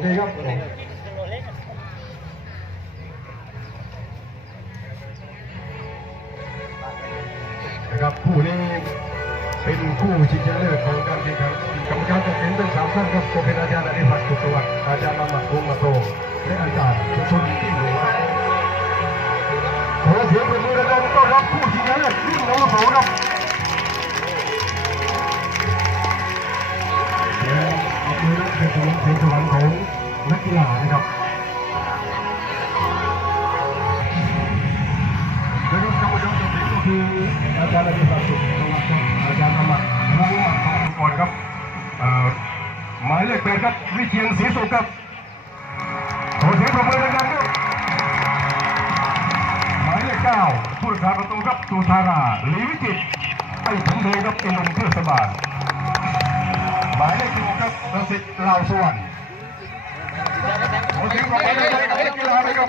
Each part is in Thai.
เคครับนะครับผู้นี้เป็นผู้ชิงชนะเลิศของการแข่งขันกรรมการตัดสินเป็นสามท่านครับก็เป็นอาจารย์อธิพัฒน์กุศสวัสดิ์อาจารย์มามัดพงษ์มาโตายเลขแปดครับวิเชียนศรีสุขครับขอเสียงปรบมือดังๆครับหมายเลขเก้าผู้รักษาประตูครับสุธาราลีวิจิตไอ้ผมเองครับเป็นลมเทศบาลหมายเลขสิบครับประสิทธิ์ล่าสวรรค์ขอเสียงปรบมือดังๆนักกีฬาเลยครับ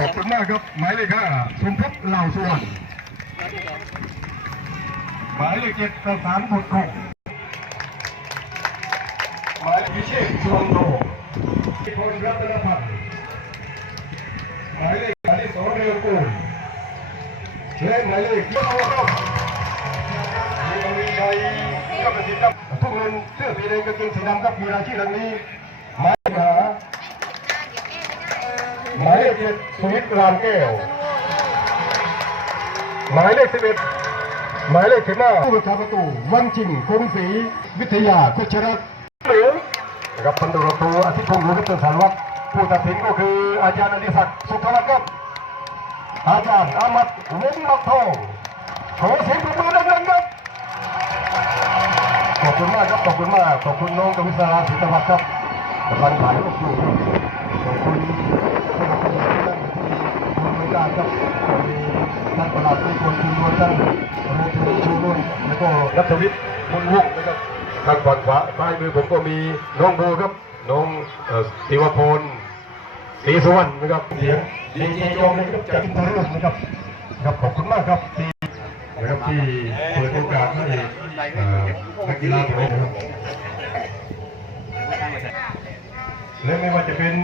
ขอบคุณมากครับหมายเลขห้าสมภพเหล่าสวรรค์หมายเลขเจ็ดประสานผลคง หมายเลขพิเชษสุวรรณโตพลรัตนพันธ์หมายเลขอดิศรเรืองกูลและหมายเลขยศเอาครับมีมีชัยก็เป็นสีดำทุกคนเสื้อสีแดงกางเกงสีดำครับมีรายชื่อดังนี้หมายเลขหาหมายเลขเจ็ดสวิตรานแก้วหมายเลขสิบเอ็ดหมายเลขสิบห้าผู้รักษาประตูวันชิงคงศรีวิทยาคุชรัตน์ นะครับพันตำรวจโทอาทิตย์คงรู้และเป็นสารวัตรผู้ตัดสินก็คืออาจารย์อดิศักดิ์สุขวัฒน์ครับอาจารย์อามัดวงศ์มักทองขอเสียงปรบมือดังๆครับขอบคุณมากครับขอบคุณมากขอบคุณน้องกวิศราศิตวัฒน์ครับกำลังถ่ายรูปอยู่ขอบคุณผู้นำที่นั่งอยู่ที่บริการครับท่านประหลัดทุกคนคุณนวลท่านรวมถึงชูนุ่นแล้วก็รัฐวิทย์มุนวุกนะครับ ทางฝั่งขวาซ้ายมือผมก็มีน้องโบครับ น้องศิวพลศรีสุวรรณนะครับเสียงดีเจโยงนะครับจากอินเทอร์เน็ตนะครับครับขอบคุณมากครับที่นะครับที่เปิดโอกาสให้นักกีฬาไทยนะครับและไม่ว่าจะเป็น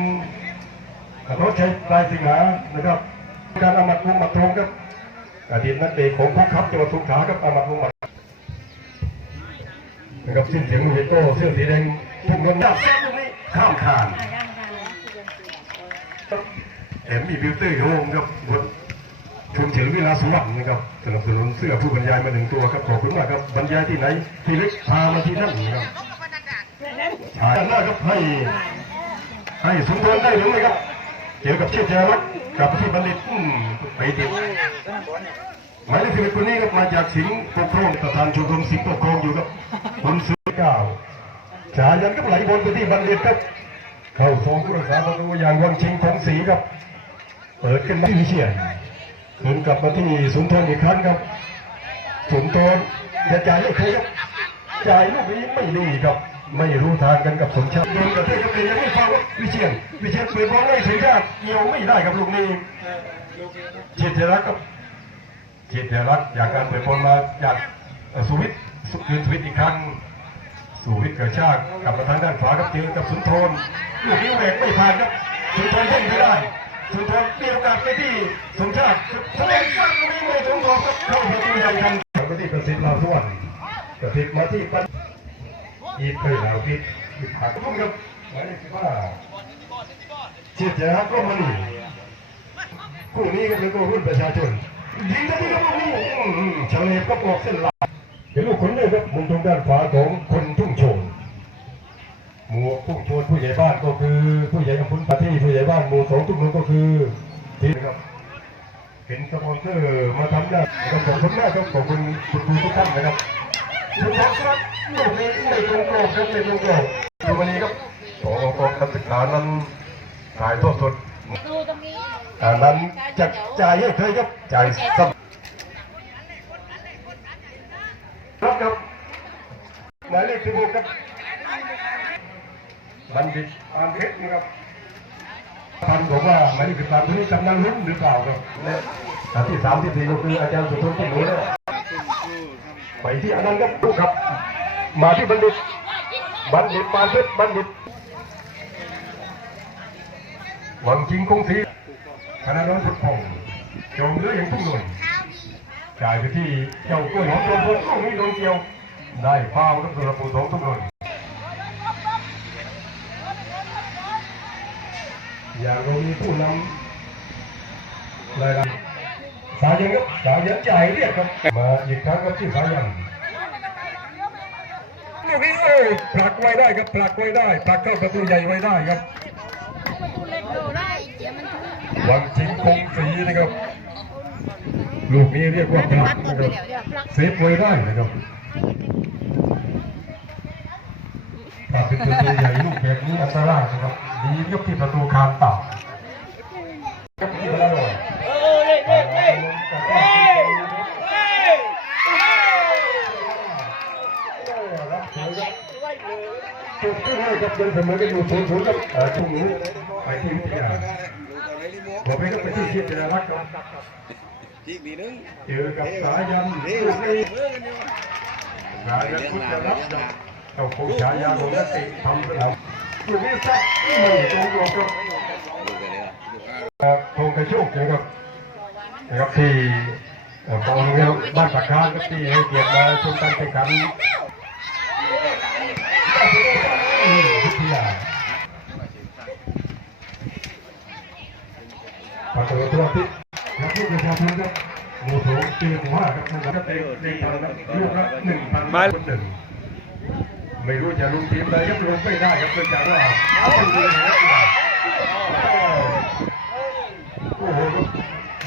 ขอชัยปลายสิงหานะครับ การอามัดวงมัดทองครับอดีตนักเตะของพักครับจังหวัดสงขลาครับอามัดวงมัด นะครับสิ้นเสียงเฮโก้เสื้อสีแดงพุ่งเงินหน้าแซ่บตรงนี้ข้ามคานแถมมีบิวเตอร์โฮมครับบนชุมเฉลิมวิลาสวรรค์นะครับสนับสนุนเสื้อผู้บรรยายมาหนึ่งตัวครับขอบคุณมากครับบรรยายที่ไหนที่เล็กพามาที่นั่นนะครับถ่ายหน้าครับให้ให้สมบูรณ์ได้หรือไม่ครับเจอกับเชี่ยจารักกับที่บัณฑิตอืมไปติด หมายเลขสิบเอ็ดคนนี้ครับมาจากสิงห์ปกครองประธานชมรมสิงห์ปกครองอยู่ครับคุณสุเก้าฉายันก็ไหลบอลไปที่บัณฑิตครับ เข้าทรงผู้รักษาประตูอย่างวังชิงของศรีครับ เปิดขึ้นมาที่วิเชียนคืนกลับมาที่สุนทรอีกครั้งครับ สุนทรอย่าจ่ายให้ใครครับจ่ายลูกนี้ไม่ดีครับ ไม่รู้ทางกันกับสมชาติโดนกระเทยกระเทยยังไม่ฟังว่าวิเชียนวิเชียนเปิดบอลให้สมชาติเกี่ยวไม่ได้กับลูกนี้เจตรักษ์ครับเจตรักษ์อยากการเปิดบอลมาจากสุวิทย์คืนสุวิทย์อีกครั้งสุวิทย์เกระชากกลับมาทางด้านขวาครับเจอกับสุนทรลูกนี้แหวกไม่ผ่านครับสุนทรเล่นไม่ได้สุนทรมีโอกาสไปที่สมชาติสมชาติลูกนี้ไม่สมทองครับเข้าประตูใหญ่ทันไปที่ประสิทธิ์ลาวสวรรค์ประสิทธิ์มาที่ปันอีกเคยแล้วพิษอีกผักรุ่งครับหมายเลขสิบห้าเชียร์จะรับก็มานี่คู่นี้ก็เป็นตัวรุ่นประชาชน ยิงกันที่ครับลูกนี้เฉลยก็ปลอกเส้นลายเห็นลูกคนนี้ครับมุมตรงด้านขวาของคนทุ่งโชนหมู่ทุ่งโชนผู้ใหญ่บ้านก็คือ ผู้ใหญ่กำพุนปาที่ผู้ใหญ่บ้านหมู่สองทุกคนก็คือทีนะครับเห็นสปอนเซอร์มาทำได้ก็ขอบคุณมากครับขอบคุณคุณครูทุกท่านนะครับทุกท่านครับลูกนี้ไม่ตรงกรอบครับไม่ตรงกรอบดูวันนี้ครับขอขอการศึกษานั้นถ่ายทอดสด อันนั้นจะจ่ายให้เคยครับจ่ายซับรับครับหมายเลขสิบหกครับบัณฑิตอานเพชรนะครับพันบอกว่าหมายเลขสิบสามคนนี้กำนันลุ้นหรือเปล่าครับและที่สามที่สี่ก็คืออาจารย์สุทนที่หนูนะไปที่อันนั้นครับลูกครับ มาที่บัณฑิต บัณฑิตปานเพชรบัณฑิตหวังจริงคงสี คณะน้องสุดพงจงเลืออย่างทุ่งหน่วยจ่ายไปที่เจ้ากล้วยหอมจงพงก็มีโดนเกี่ยว ได้ฟาวกับสุรปูสองทุ่งหน่วยอย่างเรามีผู้นำรายรับสายันครับสายันจ่ายเรียกครับมาอีกครั้งครับที่สายันลูกนี้เอ้ยผลักไว้ได้ครับผลักไว้ได้ผลักเข้าประตูใหญ่ไว้ได้ครับ ประตูเล็กโดได้เดี๋ยวมัน บังชิงคงสีนะครับ ลูกนี้เรียกว่าผลักนะครับเซฟไว้ได้นะครับถ้าเป็นประตูใหญ่ลูกแบบนี้อันตรายนะครับดียกที่ประตูคานต่ำครับที่ละหน่อยรับเสียงครับจุดที่ห้กับยังเสมอกันอยู่ศูนย์ศูนย์ครับเอ่อช่วงนี้ไปที่วิทยา ผมไปก็ไปที่เชียรติรักครับอีกนิดนึงเจอกับสายันนี้สายันพุทธรัตน์ครับเจ้าของฉายาของนักเตะทำสนามลูกนี้ซัดไม่ตรงตัวครับดูกันเลยอะเอ่อพงกระโชคนะครับนะครับที่เอ่อกองเรือบ้านปากคานครับที่ให้เกียรติมาชมการแข่งขันอืมวิทยา ปฏิบัติตัวที่นักผู้ประชาชนครับหมู่โถงเจอหมู่ห้าครับท่านก็เตะในตอนนั้นลูกละหนึ่งพันคนหนึ่งไม่รู้จะลงทีมใดครับลงไม่ได้ครับเนื่องจากว่าเอาเป็นเรือแล้วโอ้โห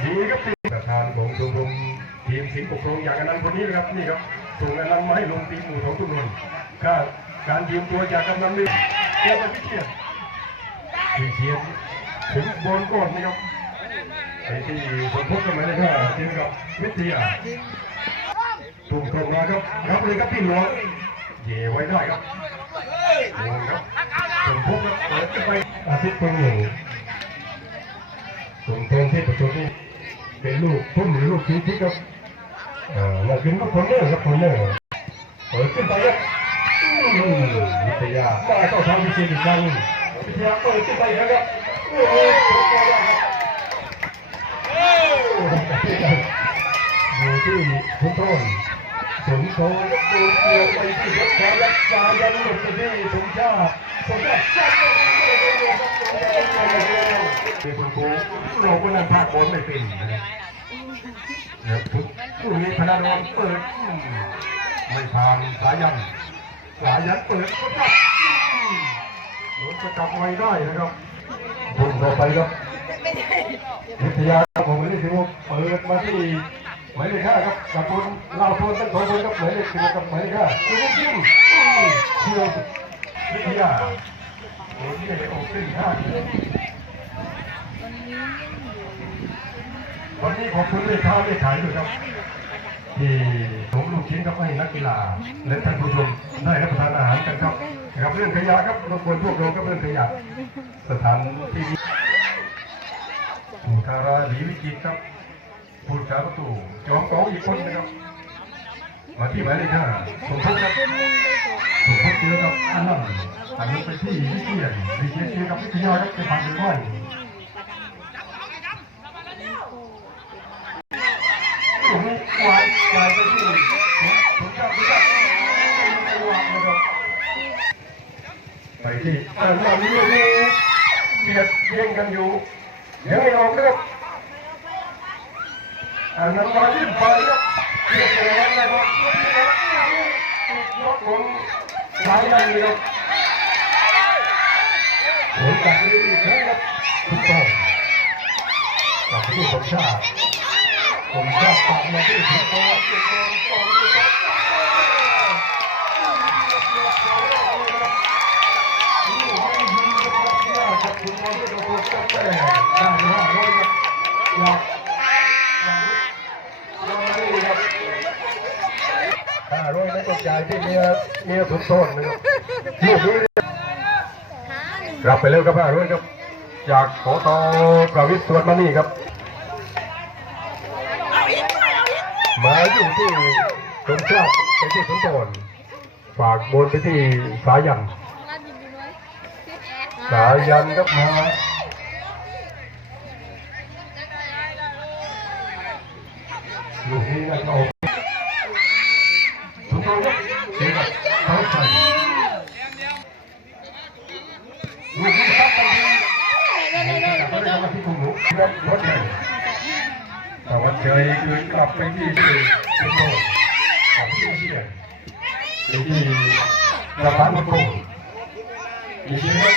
ดีครับทีประธานของชมรมทีมสิงห์ปกครองอย่างอนันคนนี้นะครับนี่ครับส่งอนันมาให้ลงทีมหมู่โถงทุกคนค่าการยืมตัวจากกำนันนี่เกียวกับพิเชียนพิเชียนถึงบอลก่อนนะครับ ไอ้ที่ผมพบกันมาเลยครับเจอกับวิทยาทุ่มตรงมาครับรับเลยครับพี่หลวงเย่ไว้ได้ครับหลวงครับผมพบครับเปิดขึ้นไปอาทิตย์ตรงหนึ่งตรงตรงที่ประตูนี้เป็นลูกทุ่มหรือลูกทีที่ครับอ่ามาขึ้นก็พลเนอร์ครับพลเนอร์เปิดขึ้นไปครับวิทยามาเข้าทางวิเชียรอีกครั้งวิทยาเปิดขึ้นไปครับโอ้โห องครับอยู่ที่ทุนโทนสมโทนดูเกี่ยวไปที่รถแข่รักษายันหลุดไปที่สมชาติสมชาติเป็นคุณครูเราก็นั่งภาคบอลไม่เป็นนะครับทุกผู้นี้พนันวันเปิดไม่ผ่านสายันสายันเปิดก็จับโดนจะจับไว้ได้นะครับพุ่งต่อไปครับ วิทยาครับผมนี่ถือว่าเปิดมาที่หมายเลขห้าครับกับคนเราโทนตั้งสองคนครับหมายเลขสิบกับหมายเลขห้าดูยิ้มเชียววิทยาโอ้ยนี่ได้ออกขึ้นห้าวันนี้ขอบคุณเลขาเลขขายด้วยครับที่ผมลูกชิ้นครับให้นักกีฬาและท่านผู้ชมได้รับประทานอาหารกันครับนะครับเรื่องขยะครับรบกวนพวกเราก็เรื่องขยะสถานที่ นี้ผู้ทาราหลีวิจิตครับผู้ชาประตูจอมเก๋าอีกคนนะครับมาที่หมายเลขห้าสมทบครับสมทบเจอกับอันนั้นอันนั้นไปที่วิเชียรวิเชียรเจอกับวิทยาครับจะผ่านหรือไม่โอ้โหวายวายไปที่ผมชอบผมจับไปที่อันนั้นนี่เบียดเย่งกันอยู่ ยังไม่ออกนะครับอันนั้นมาที่ไฟครับเรียกอะไรนะครับยกลงสายยันเลยครับผลจากนี้อีกครั้งครับทุกคนกลับที่สมชาติสมชาติตัดมาที่ถึงโตถึงโตโตเลยครับ เมียเมียสมต้นนะครับลูกนี้รับไปแล้วครับห้าร้อยครับ จากขอตอประวิตรสวนมานี่ครับ มาอยู่ที่สมชาติไปที่สมต้นฝากบนไปที่สายัน สายันครับมา ลูกนี้ครับตรงนี้ไม่ได้มาที่คุณหนูรถรถเลยแต่วันเฉยคือ กลับไปที่ที่เป็นโตกลับที่ที่เลยที่สะพานมะกรูดมีชีวิต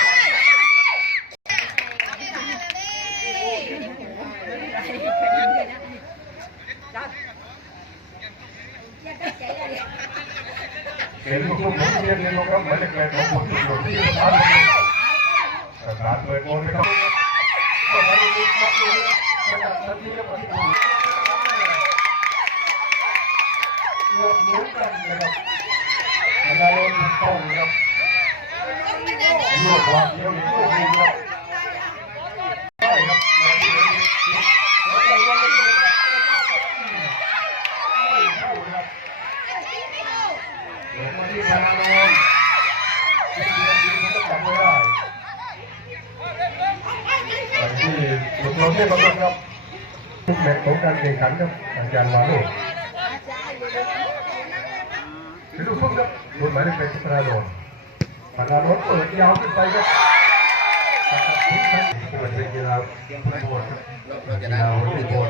เห็นลูกลูกเรียนเรียนลงครับหมายเลขแปดของผมที่อยู่ที่สถานสถานเปิดโอนไปครับ ก็มาดูครับดูนะครับทันทีก็มาที่ผมเลือกนิ้วกันนะครับมันได้ลงตรงครับเลือกว่าเดียวนี้ลูกนี้ครับได้ครับมาที่นี่แล้วก็ว่าเลยเข้าครับเดี๋ยวมาที่พนักงานที่เรียนดีมันก็จำไม่ได้ไปที่สุดโลกที่บังคับครับทุกแมตช์ของการแข่งขันครับอาจารย์วาโรจน์คือ ลูกทุ่งครับรุ่นหมายเลขเป็นพัฒนาโดนพัฒนาโดนเปิดยาวขึ้นไปครับเป็นกีฬาฟุตบอลครับกีฬาวอลเลย์บอล